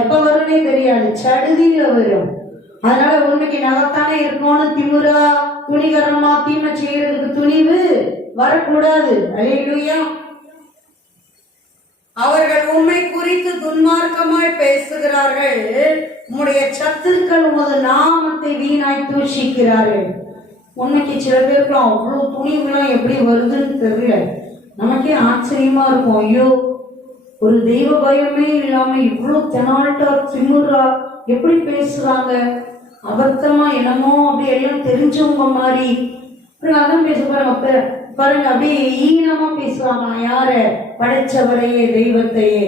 எப்ப வரும்னே தெரியாது, சடுதியில வரும். அதனால உண்மைக்கு நகத்தானே இருக்கணும்னு திமுறா துணிகரமா தீமை செய்யறதுக்கு துணிவு வரக்கூடாது. அல்லேலூயா. அவர்கள் உண்மை குறித்து துன்மார்க்கமாய் பேசுகிறார்கள். உம்முடைய சத்துருக்கள் உமது நாமத்தை வீணாய் தூஷிக்கிறார்கள். உண்மைக்கு சில பேருக்குலாம் அவ்வளவு துணிவுலாம் எப்படி வருதுன்னு தெரியல. நமக்கே ஆச்சரியமா இருக்கும். ஐயோ, ஒரு தெய்வ பயமே இல்லாம இவ்வளவு தெனால்ட்டா திமுறா எப்படி பேசுறாங்க, அபத்தமா என்னமோ அப்படி எல்லாம் தெரிஞ்சவங்க மாதிரி அதான் பேச பாருங்க. அப்படியே ஈனமா பேசுவாங்க. யார? படைச்சவரையே, தெய்வத்தையே.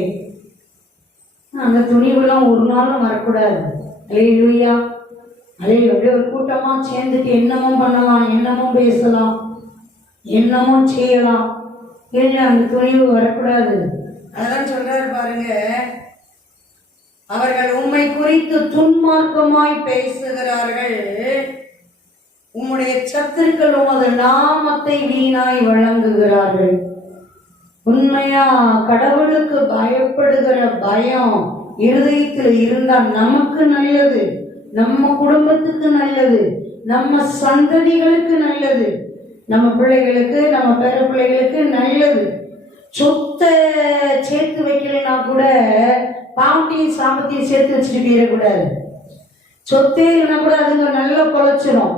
அந்த துணிவுலாம் ஒரு நாளும் வரக்கூடாது. அல்லேலூயா. அல்லேலூயா. அப்படியே ஒரு கூட்டமா சேர்ந்துட்டு என்னமோ பண்ணலாம், என்னமோ பேசலாம், என்னமோ செய்யலாம். இல்லை, அந்த துணிவு வரக்கூடாது. அதான் சொல்றாரு பாருங்க. அவர்கள் உம்மை குறித்து துன்மார்க்கமாய் பேசுகிறார்கள். உம்முடைய சத்துருக்கள் உமது நாமத்தை வீணாய் வழங்குகிறார்கள். உண்மையா கடவுளுக்கு பயப்படுகிற பயம் இருதயத்தில் இருந்தால் நமக்கு நல்லது, நம்ம குடும்பத்துக்கு நல்லது, நம்ம சந்ததிகளுக்கு நல்லது, நம்ம பிள்ளைகளுக்கு, நம்ம பேர பிள்ளைகளுக்கு நல்லது. சொத்தை சேர்த்து வைக்கலைன்னா கூட பாவத்தையும் சாபத்தையும் சேர்த்து வச்சுட்டு போயிடக்கூடாது. சொத்தே இல்லைன்னா கூட அதுங்க நல்லா பொழைச்சிடும்.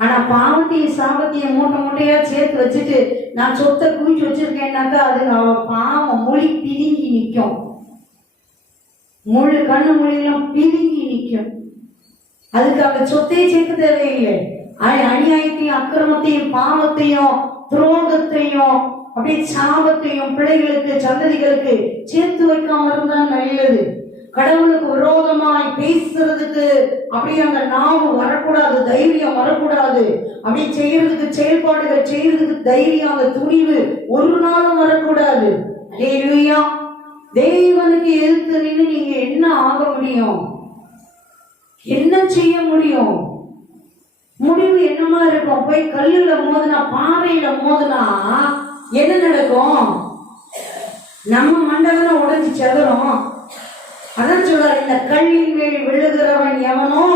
ஆனா பாவத்தையும் சாபத்தையும் மூட்டை மூட்டையா சேர்த்து வச்சுட்டு நான் சொத்தை குவிச்சு வச்சிருக்கேன்னாக்கா அது அவ பாவம் மொழி பிதுங்கி நிற்கும். முழு கண்ணு மொழியெல்லாம் பிதுங்கி நிற்கும். அதுக்கு அந்த சொத்தையே சேர்க்க தேவையில்லை. அநியாயத்தையும் அக்கிரமத்தையும் பாவத்தையும் துரோகத்தையும் அப்படியே சாபத்தையும் பிள்ளைகளுக்கு சந்ததிகளுக்கு சேர்த்து வைக்காம இருந்தா நல்லது. கடவுளுக்கு விரோதமாய் பேசுறதுக்கு அப்படி அந்த நாவு வரக்கூடாது, தைரியம் வரக்கூடாது. அப்படி செய்யறதுக்கு செயல்பாடுகள் செய்யறதுக்கு தைரியம், அந்த துணிவு ஒரு நாளும் வரக்கூடாது. அல்லேலூயா. தேவனுக்கு எதிர்த்து நின்று நீங்க என்ன ஆக முடியும்? என்ன செய்ய முடியும்? முடிவு என்னமா இருக்கும்? போய் கல்லுல மோதுனா, பாறையில மோதுனா என்ன நடக்கும்? நம்ம மண்டலம் உடைஞ்சு செதறும். அதான் சொல்றாரு, இந்த கல்லின் மேல் விழுகிறவன் எவனோ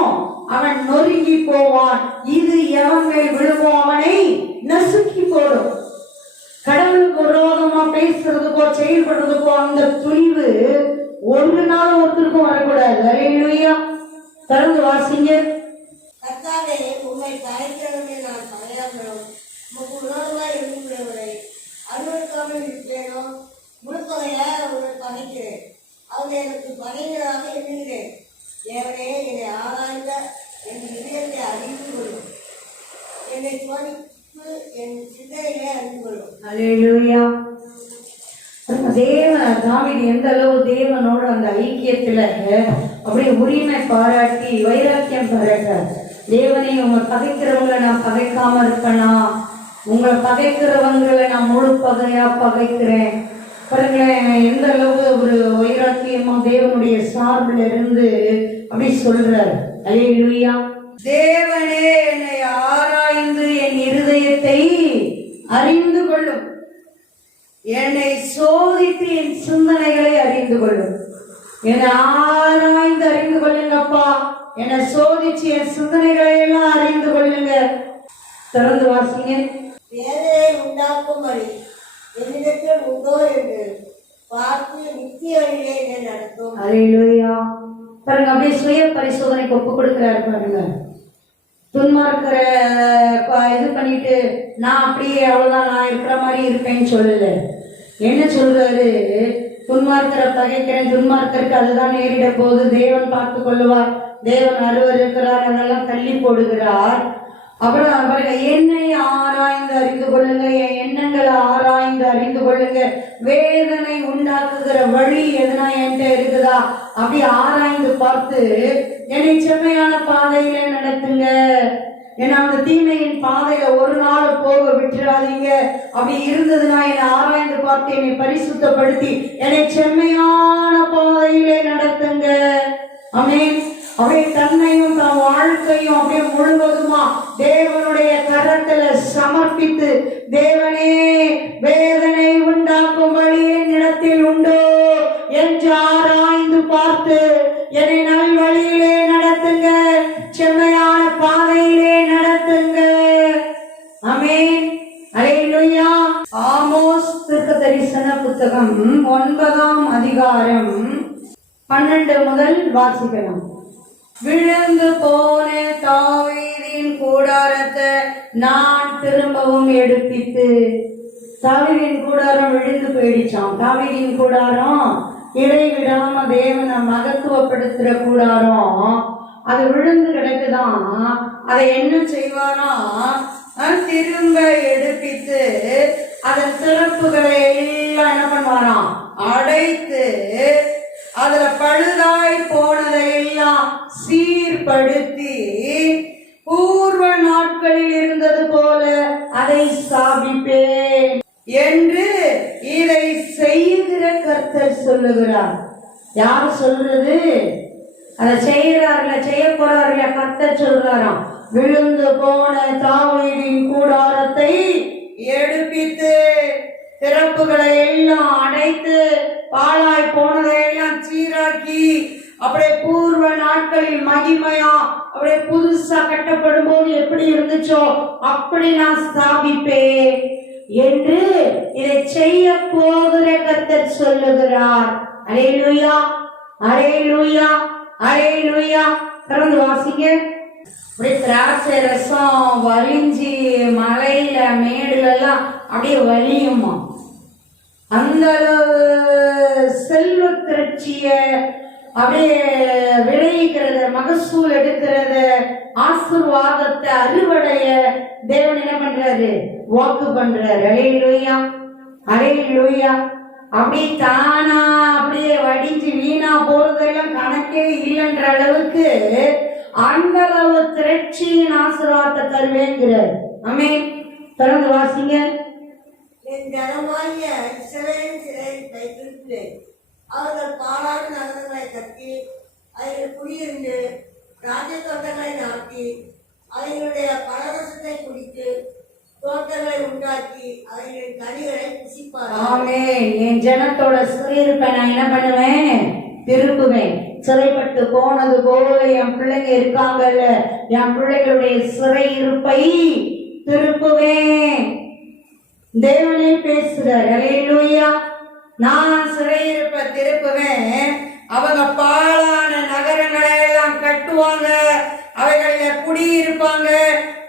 அவன் நொறுங்கி போவான், இது எவன் மேல் விழுவோ அவனை நசுக்கி போடும். கடவுளுக்கு விரோதமா பேசுறதுக்கோ செயல்படுறதுக்கோ அந்த துணிவு ஒரு நாள் ஒருத்தருக்கும் வரக்கூடாது. அல்லேலூயா. திறந்து வாசிங்க. கர்த்தாவே, உம்மை பகைக்கிறவனை நான் பகையாமலும் உமக்கு விரோதமாய் எழுந்துள்ளவரை அனுமதிக்காமல் இருப்பேனோ? முழுப்பகையாக உன்னை பகைக்கிறேன், அவங்க எனக்கு பகைஞராக எண்ணுகிறேன். தேவனே, என்னை ஆராய்ந்த என் இதயத்தை அறிந்து கொள்ளும், என்னை சோதித்து என் சிந்தனைகளை அறிந்து கொள்ளும். அல்லேலூயா. தேவன் தாவீது எந்த அளவு தேவனோட அந்த ஐக்கியத்துல அப்படியே உரிமை பாராட்டி வைராக்கியம் பாராட்டார். தேவனை உங்களை பகைக்கிறவங்களை நான் பகைக்காம இருப்பேனா? உங்களை பகைக்கிறவங்களை நான் முழு பகையா பகைக்கிறேன். பாருங்களேன், எந்த அளவு ஒரு வைராக்கியமா தேவனுடைய சார்பில் இருந்து அப்படி சொல்றார். அல்லேலூயா. தேவனே, என்னை ஆராய்ந்து என் இருதயத்தை அறிந்து கொள்ளும், என்னை சோதித்து என் சிந்தனைகளை அறிந்து கொள்ளும். என்னை ஆராய்ந்து அறிந்து கொள்ளுங்கப்பா. என்னை சோதிச்சு என் சிந்தனைகளை எல்லாம் அறிந்து கொள்ளுங்க. திறந்து வாசிங்க. வேதனை உண்டாக்கும்படி என்னிடத்தில் உண்டோ என்று பார்த்து நித்திய வழியிலே என்னை நடத்தும். அல்லேலூயா. பாருங்க, அப்படியே சுய பரிசோதனைக்கு ஒப்பு கொடுக்கிறாரு. பாருங்க, துன்மார்க்கிற இது பண்ணிட்டு நான் அப்படியே அவ்வளவுதான் நான் இருக்கிற மாதிரி இருப்பேன்னு சொல்லல. என்ன சொல்றாரு? துன்மார்க்கிற பகைக்கிறேன், துன்மார்க்கருக்கு அதுதான் நேரிட போது, தேவன் பார்த்து கொள்ளுவார், தேவன் அருவர் இருக்கிறார், அதெல்லாம் தள்ளி போடுகிறார். அப்புறம் அவர்கள் என்னை ஆராய்ந்து அறிந்து கொள்ளுங்க, என் எண்ணங்களை ஆராய்ந்து அறிந்து கொள்ளுங்க, வேதனை உண்டாக்குகிற வழி எதுனா என்கிட்ட இருக்குதா அப்படி ஆராய்ந்து பார்த்து என்னை செம்மையான பாதையில நடத்துங்க. ஏன்னா அந்த தீமையின் பாதையில ஒரு நாள் போக விட்டுறாதீங்க. அப்படி இருந்ததுன்னா என்னை ஆராய்ந்து பார்த்து என்னை பரிசுத்தப்படுத்தி என்னை செம்மையான பாதையிலே நடத்துங்க. ஆமென். அப்படியே தன்னையும் தன் வாழ்க்கையும் அப்படியே முழுவதுமா தேவனுடைய கரத்துல சமர்ப்பித்து, தேவனே, வேதனை உண்டாக்கும் வழி என்னிடத்தில் உண்டோ என்று ஆராய்ந்து பார்த்து என்னை நல் வழியிலே நடத்துங்க, செம்மையான பாதையிலே நடத்துங்க. ஆமென். அல்லேலூயா. ஆமோஸ் தீர்க்கதரிசன புத்தகம் 9ஆம் அதிகாரம் 12 முதல் வாசிக்கலாம். விழுந்து போன தாவீதின் கூடாரத்தை நான் திரும்பவும் எடுப்பித்து. தாவீதின் கூடாரம் விழுந்து போயிடுச்சான். தாவீதின் கூடாரம் இடைவிடாம தேவனை மகத்துவப்படுத்துற கூடாரம், அது விழுந்து கிடக்குதான். அதை என்ன செய்வாராம்? திரும்ப எடுப்பித்து அதன் திறப்புகளை எல்லாம் என்ன பண்ணுவாராம்? அடைத்து அதுல பழுதாய் போனதை எல்லாம் சீர்படுத்தி பூர்வ நாட்களில் இருந்தது போல அதை ஸ்தாபிப்பேன் என்று இதை செய்கிற கர்த்தர் சொல்லுகிறார். யார் சொல்றது? அதை செய்யறாருல, செய்ய போறாருல, கர்த்தர் சொல்றாராம். விழுந்து போன தாவீதின் கூடாரத்தை எடுப்பித்து திறப்புகளை எல்லாம் அடைத்து பாழாய் போனதை எல்லாம் சீராக்கி அப்படியே பூர்வ நாட்களில் மகிமையா அப்படியே புதுசா கட்டப்படும் போது எப்படி இருந்துச்சோ அப்படி நான் ஸ்தாபிப்பேன் என்று இதை செய்ய போகிற கர்த்தர் சொல்லுகிறார். அல்லேலூயா, அல்லேலூயா, அல்லேலூயா. திறந்து வாசிங்க. அப்படியே திராட்சை ரசம் வலிஞ்சி மலையில மேடுல எல்லாம் அப்படியே வலியுமா. அந்த அளவு செல்வ திரட்சிய அப்படியே விளைவிக்கிறத, மகசூல் எடுக்கிறத, ஆசீர்வாதத்தை, அறுவடைய தேவன் என்ன பண்றாரு? வாக்கு பண்றாரு. அல்லேலூயா, அல்லேலூயா. அப்படியே தானா அப்படியே வடிஞ்சு வீணா போறதெல்லாம் கணக்கே இல்லைன்ற அளவுக்கு அந்த அளவு திரட்சியின் ஆசீர்வாதத்தை தருவேங்கிறார். ஆமென். தொடர்ந்து வாசிங்க. என் ஜனமாகிய இஸ்ரவேலின் சிறையிருப்பை திருப்பினேன். அவர்கள் பாழான நகரங்களை கட்டி அதில் குடியிருந்து ராஜ தோட்டங்களை நாட்டி அவைகளுடைய பலரசத்தை குடித்து தோட்டங்களை உண்டாக்கி அவைகளின் கனிகளை புசிப்பார்கள். ஆமென். என் ஜனத்தோட சிறையிருப்பை நான் என்ன பண்ணுவேன்? திருப்புவேன். சிறைப்பட்டு போனது போல என் பிள்ளைங்க இருக்காங்கல்ல, என் பிள்ளைகளுடைய சிறையிருப்பை திருப்புவேன். தேவனே பேசுறார். அல்லேலூயா. நான் சிறையிருப்பை திருப்புவேன். அவங்க பாழான நகரங்களை எல்லாம் கட்டுவாங்க, அவைகள குடியிருப்பாங்க,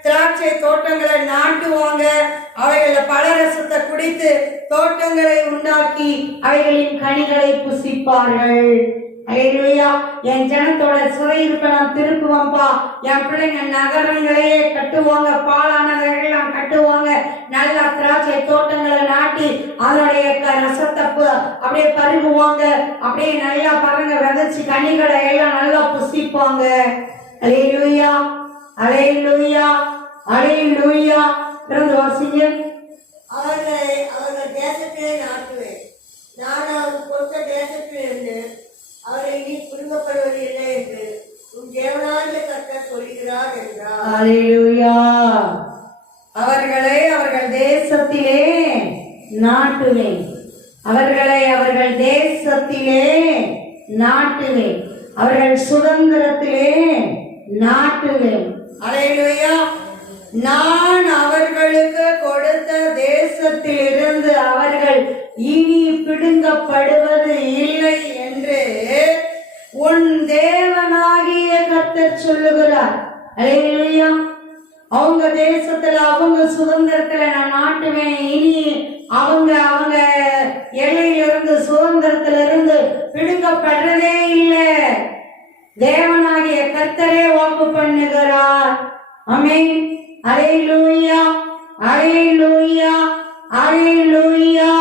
திராட்சை தோட்டங்களை நாட்டுவாங்க, அவைகள பலரசத்தை குடித்து தோட்டங்களை உண்டாக்கி அவைகளின் கனிகளை புசிப்பார்கள். அல்லேலூயா. என் ஜனத்தோட சிறையிருப்பை நான் திருப்புவேன்பா. என் பிள்ளைங்க நகரங்களையே கட்டுவாங்க, பாலானதையெல்லாம் கட்டுவாங்க, நல்ல திராட்சை தோட்டங்களை நாட்டி அதனுடைய ரசத்தை அப்படியே பருகுவாங்க, அப்படியே நல்லா பாருங்க விதைச்சு கனிகளை எல்லாம் நல்லா புசிப்பாங்க. அல்லேலூயா, அல்லேலூயா, அல்லேலூயா. பிறந்து வாசிங்க. அவர்கள் தேசத்திலே நாட்டுவேன். நான் அவர்கள் கொடுத்த தேசத்திலிருந்து அவரை நீ புரிந்தப்படுவதில்லை என்று உன் தேவனாகிய கர்த்தர் சொல்கிறார் என்றார். அல்லேலூயா. அவர்களை அவர்கள் தேசத்திலே நாட்டுவேன். அவர்களை அவர்கள் தேசத்திலே நாட்டுவேன். அவர்கள் சுதந்திரத்திலே நாட்டுவேன். அல்லேலூயா. நான் அவர்களுக்கு கொடுத்த தேசத்திலிருந்து அவர்கள் இனி பிடுங்கப்படுவது இல்லை என்று உன் தேவனாகிய கர்த்தர் சொல்லுகிறார். அல்லேலூயா. அவங்க தேசத்துல, அவங்க சுதந்திரத்துல நான் நாட்டுவேன். இனி அவங்க அவங்க எல்லையிலிருந்து, சுதந்திரத்துல இருந்து பிடுங்கப்படுறதே இல்லை. தேவனாகிய கர்த்தரே வாக்கு பண்ணுகிறார். ஆமென். அல்லேலூயா, அல்லேலூயா, அல்லேலூயா.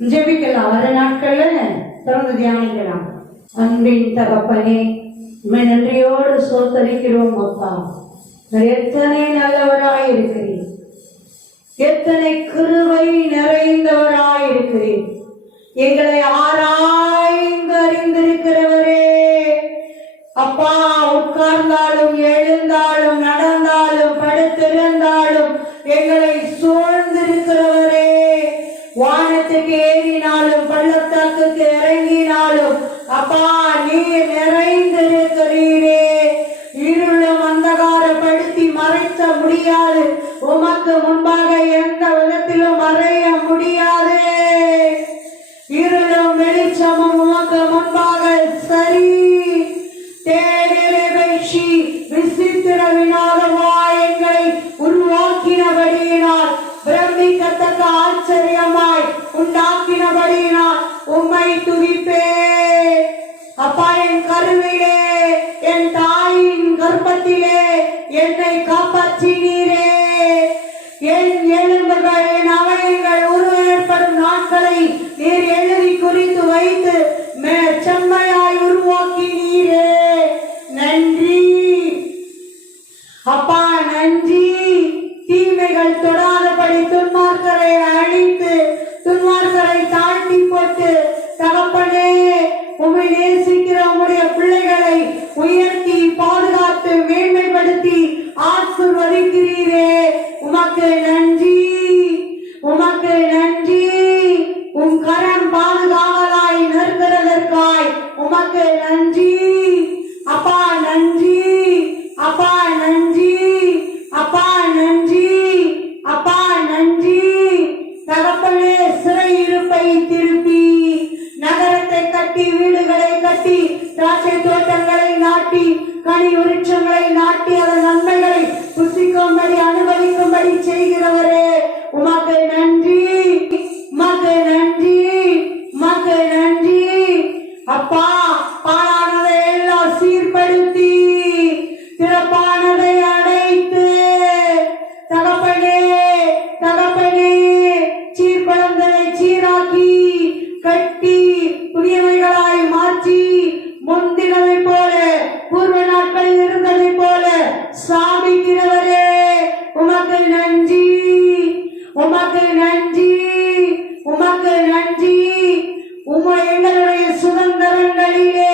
ஜெபிக்கலாம். வர நாட்கள்ல தொடர்ந்து தியானிக்கலாம். அன்பின் தகப்பனே, உம்மை நன்றியோடு சோத்தரிக்கிறோம் அப்பா. எத்தனை நல்லவராய் இருக்கிறீர், எத்தனை கிருபை நிறைந்தவராய் இருக்கிறீர். எங்களை ஆராய்ந்து அறிந்திருக்கிறவரே அப்பா. உட்கார்ந்தாலும் எழுந்தாலும் நடந்தாலும் படுத்திருந்தாலும் எங்களை சூழ்ந்திருக்கிறவரே. வானத்துக்கு ஏறினாலும் பள்ளத்தாக்குக்கு இறங்கினாலும் அப்பா நீர் நிறைந்திருக்கிறீரே. இருளும் அந்தகாரப்படுத்தி மறைக்க முடியாது. உமக்கு முன்பாக எந்த விதத்திலும் மறைய முடியாது. இருளும் வெளிச்சமும் உமக்கு முன்பாக சரி. விசித்திர வினோதமாய் எங்களை உருவாக்கினபடியினால், பிரமிக்கத்தக்க ஆச்சரியமாய் உண்டாக்கினபடியினால் உம்மை துதிப்பே அப்பா. என் கருவிலே, என் தாயின் கர்ப்பத்திலே என்னை காப்பாற்றினீரே. என் எலும்புகள், என் அவயங்கள் உருவேற்படும் நாட்களை நீர் எழுதி குறித்து வைத்து செம்மையாய் உருவாக்கினீரே. நன்றி அப்பா, நன்றி. தீமைகள் தொடாதபடி துன்மார்க்கரை அழித்து துன்மார்க்கரை தாழ்த்தி போட்டு தகப்பனே உம்மை நேசிக்கிற உம்முடைய பிள்ளைகளை உயர்த்தி பாதுகாத்து மேன்மைப்படுத்தி ஆசீர்வதிக்கிறீரே. உமக்கு நன்றி, உமக்கு நன்றி. உம் கரம் பாதுகாவலாய் நிற்கிறதற்காய் உமக்கு நன்றி அப்பா. நன்றி அப்பா, நன்றி அப்பா, நன்றி அப்பா, நன்றி. தகப்பனே, சிறையிருப்பை திருப்பி நகரத்தை கட்டி, வீடுகளை கட்டி, திராட்சை தோட்டங்களை நாட்டி, கனி விருட்சங்களை நாட்டி அதன் நன்மைகளை புசிக்கும்படி அனுபவிக்கும்படி செய்கிறவரே உமக்கு நன்றி, உமக்கு நன்றி, உமக்கு நன்றி. அப்பா, பாழானதை எல்லாம் சீர்படுத்தி சிறப்பானதை அடைத்து தகப்பனே, தகப்பனே, சீர்படுந்ததை சீராக்கி கட்டி புதியவைகளாய் மாற்றி முந்தினதை போல பூர்வ நாட்களில் இருந்ததை போல சாமிக்கிறவரே உமக்கு நன்றி, உமக்கு நன்றி, உமக்கு நன்றி. எங்களுடைய சுதந்திரங்களிலே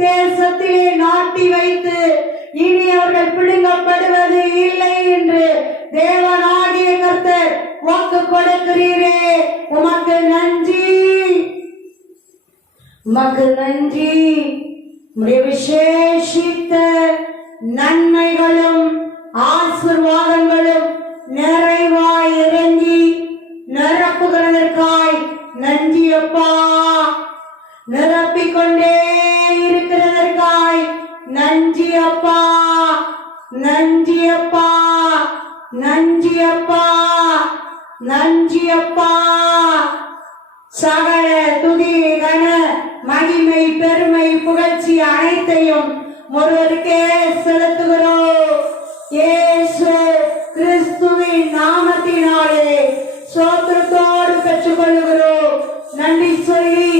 தேசத்திலே நாட்டி வைத்து இனி அவர்கள் பிடுங்கப்படுவது இல்லை என்று தேவனாகிய கர்த்தர் வாக்கு கொடுக்கிறீரே உமக்கு நன்றி, உமக்கு நன்றி. உம்முடைய விசேஷித்த நன்மைகளும் ஆசீர்வாதங்களும் நிறைவாய் இறங்கி நிரப்புகிறதற்காய் நன்றி அப்பா. நிரப்பிக்கொண்டே இருக்கிறதற்காய் நன்றி அப்பா, நன்றி அப்பா, நன்றி அப்பா, நன்றி அப்பா. சகல துதி கன மகிமை பெருமை புகழ்ச்சி அனைத்தையும் ஒருவருக்கே செலுத்துகிறோம். இயேசு கிறிஸ்துவின் நாமத்தினாலே சோத்திரத்தோடு பெற்றுக்கொள்ளுகிறோம். நன்றி சொல்லி,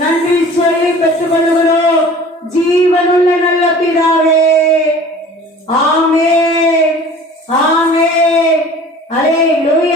நன்றி சொல்லி பெற்றுக்கொள்ளுகிறோம். ஜீவனுள்ள நல்ல பிதாவே, ஆமென், ஆமென். அல்லேலூயா.